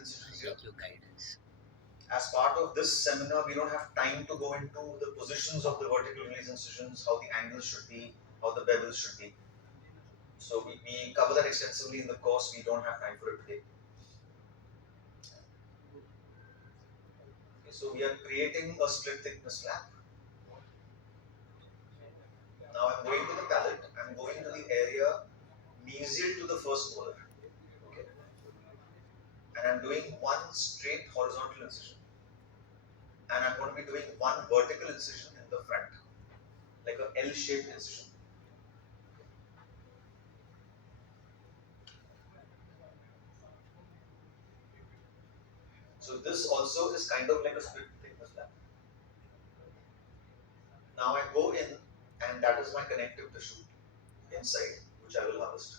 these incisions here. As part of this seminar, we don't have time to go into the positions of the vertical release incisions, how the angles should be, how the bevels should be. So we cover that extensively in the course. We don't have time for it today. Okay, so we are creating a split thickness flap. Now I'm going to the palate. I'm going to the area mesial to the first molar. Okay. And I'm doing one straight horizontal incision. And I'm going to be doing one vertical incision in the front, like a L-shaped incision. So this also is kind of like a split thickness flap. Now I go in, and that is my connective tissue inside, which I will harvest.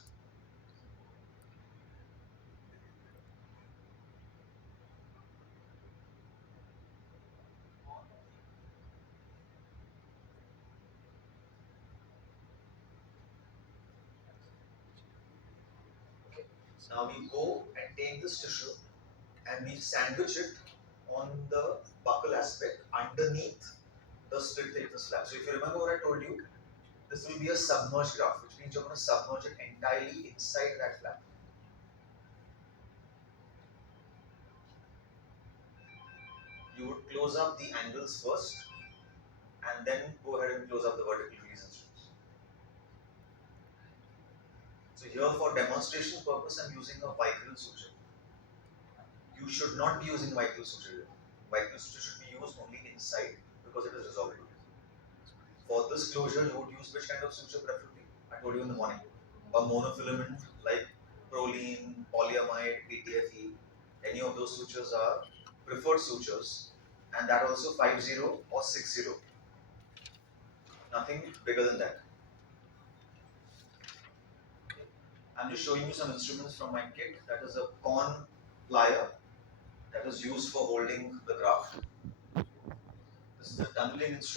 Okay. Now we go and take this tissue and we sandwich it on the buccal aspect underneath the split thickness flap. So if you remember what I told you, this will be a submerged graft, which means you're going to submerge it entirely inside that flap. You would close up the angles first and then go ahead and close up the vertical release incisions. So here for demonstration purpose, I'm using a vicryl suture. You should not be using vicryl suture. Vicryl suture should be used only inside because it is resorbable. For this closure, you would use which kind of suture preferably? I told you in the morning. A monofilament like proline, polyamide, PTFE, any of those sutures are preferred sutures, and that also 50 or 60. Nothing bigger than that. I'm just showing you some instruments from my kit. That is a corn plier that is used for holding the graft. This is a tunneling instrument.